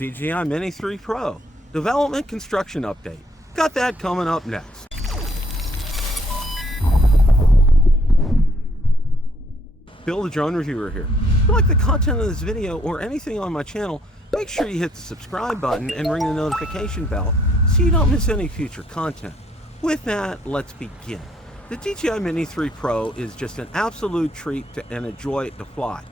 DJI Mini 3 Pro, development construction update. Got that coming up next. Bill the Drone Reviewer here. If you like the content of this video or anything on my channel, make sure you hit the subscribe button and ring the notification bell so you don't miss any future content. With that, let's begin. The DJI Mini 3 Pro is just an absolute treat and a joy to fly.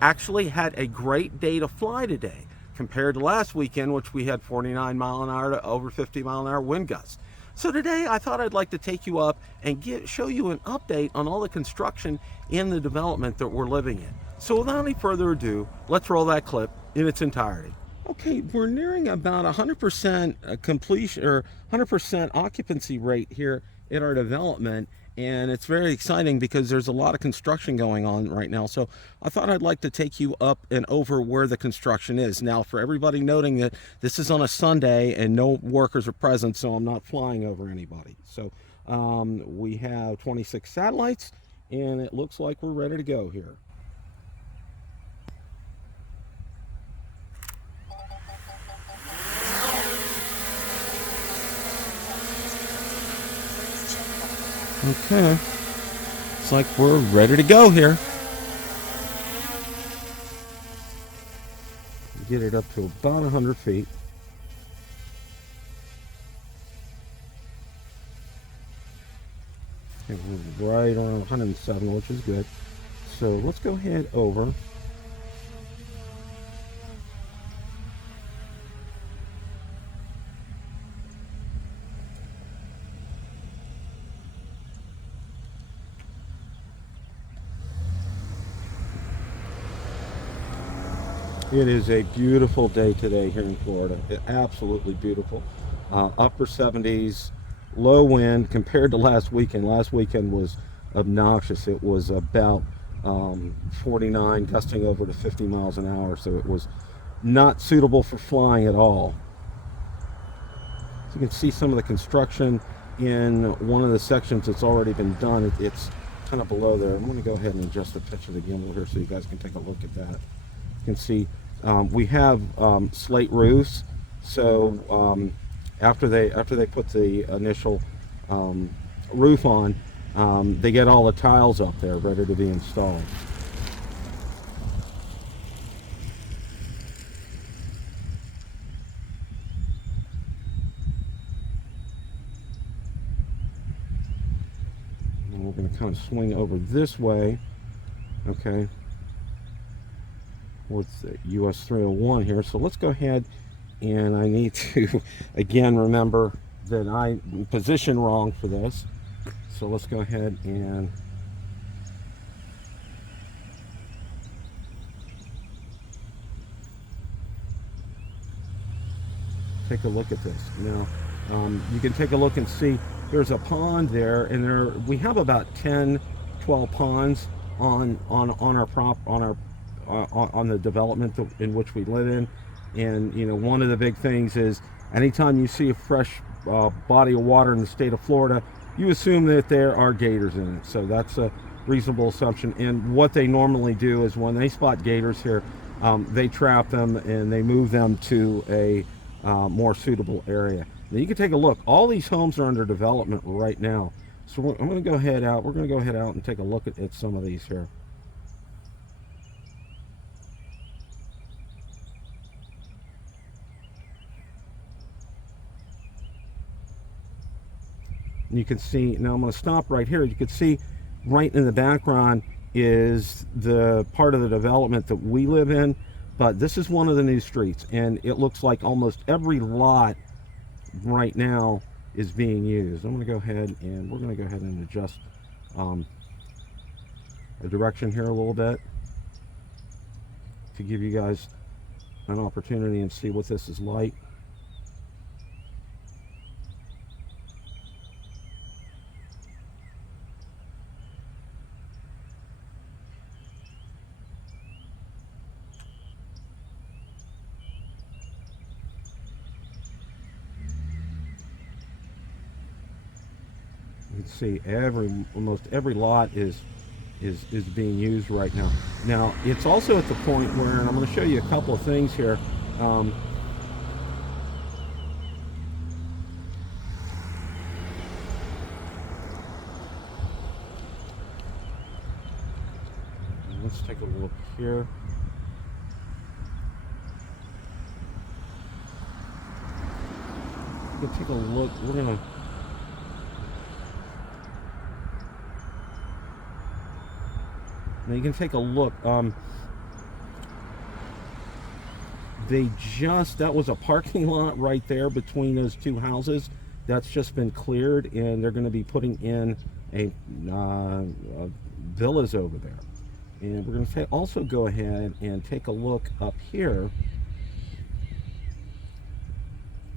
Actually had a great day to fly today compared to last weekend, which we had 49 mile an hour to over 50 mile an hour wind gusts. So today I thought I'd like to take you up and show you an update on all the construction and the development that we're living in. So without any further ado, let's roll that clip in its entirety. Okay, we're nearing about 100% completion or 100% occupancy rate here in our development, and it's very exciting because there's a lot of construction going on right now. So I thought I'd like to take you up and over where the construction is. Now, for everybody noting that this is on a Sunday and no workers are present, so I'm not flying over anybody. So we have 26 satellites, and it looks like we're ready to go here. Okay, it's like we're ready to go here. Get it up to about 100 feet. And we're right around 107, which is good. So let's go ahead over. It is a beautiful day today here in Florida. Absolutely beautiful. Upper 70s, low wind compared to last weekend. Last weekend was obnoxious. It was about 49, gusting over to 50 miles an hour. So it was not suitable for flying at all. So you can see some of the construction in one of the sections that's already been done. It's kind of below there. I'm going to go ahead and adjust the picture of the gimbal here so you guys can take a look at that. You can see we have slate roofs, so after they put the initial roof on, they get all the tiles up there ready to be installed. And we're going to kind of swing over this way, okay, with the US 301 here. So let's go ahead, and I need to again remember that I position wrong for this. So let's go ahead and take a look at this. Now you can take a look and see there's a pond there, and we have about 10-12 ponds on the development in which we live in. And you know, one of the big things is anytime you see a fresh body of water in the state of Florida, you assume that there are gators in it. So that's a reasonable assumption. And what they normally do is when they spot gators here, they trap them and they move them to a more suitable area. Now you can take a look. All these homes are under development right now. So I'm going to go ahead out. We're going to go ahead out and take a look at some of these here. You can see, now I'm going to stop right here. You can see right in the background is the part of the development that we live in, but this is one of the new streets, and it looks like almost every lot right now is being used. I'm going to go ahead and we're going to go ahead and adjust the direction here a little bit to give you guys an opportunity and see what this is like. You can see almost every lot is being used right now. Now it's also at the point where, and I'm going to show you a couple of things here. Let's take a look here. You can take a look. We're gonna. Now you can take a look. That was a parking lot right there between those two houses. That's just been cleared, and they're going to be putting in a villas over there. And we're going to also go ahead and take a look up here.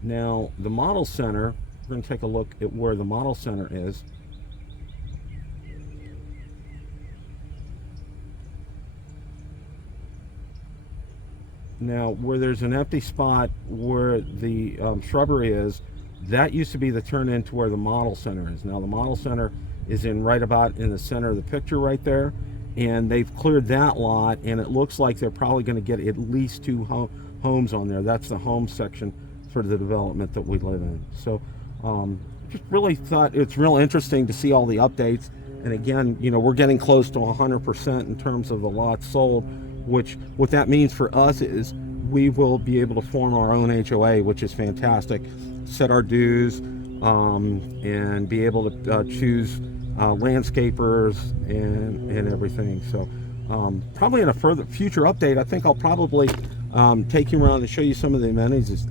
Now, the model center, we're going to take a look at where the model center is. Now, where there's an empty spot where the shrubbery is, that used to be the turn into where the model center is. Now, the model center is right about in the center of the picture right there, and they've cleared that lot, and it looks like they're probably going to get at least two homes on there. That's the home section for the development that we live in. So, just really thought it's real interesting to see all the updates. And again, you know, we're getting close to 100% in terms of the lots sold, which what that means for us is we will be able to form our own HOA, which is fantastic, set our dues, and be able to choose landscapers and everything. So probably in a future update, I think I'll probably take you around and show you some of the amenities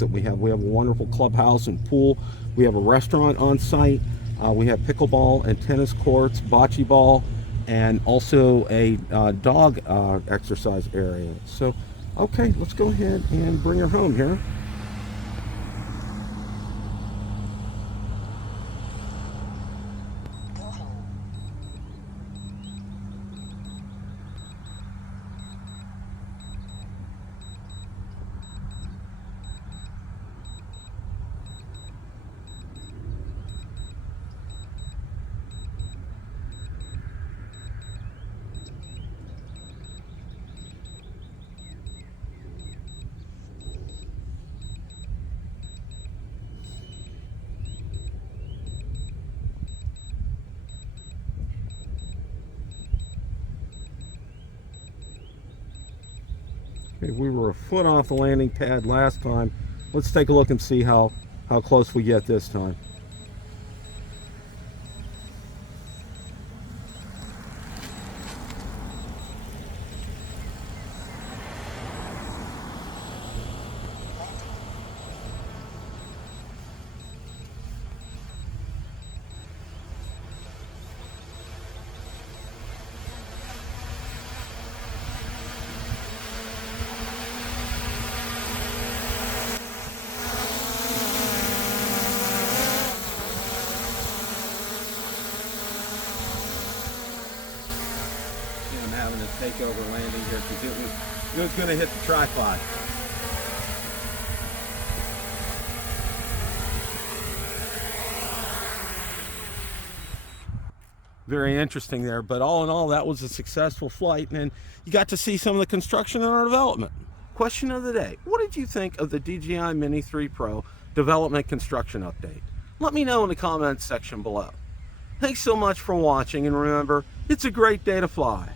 that we have. We have a wonderful clubhouse and pool. We have a restaurant on site. We have pickleball and tennis courts, bocce ball, and also a dog exercise area. So, okay, let's go ahead and bring her home here. Okay, we were a foot off the landing pad last time. Let's take a look and see how close we get this time. I'm having a takeover landing here because it was going to hit the tripod. Very interesting there, but all in all, that was a successful flight, and you got to see some of the construction in our development. Question of the day: what did you think of the DJI Mini 3 Pro development construction update? Let me know in the comments section below. Thanks so much for watching, and remember, it's a great day to fly.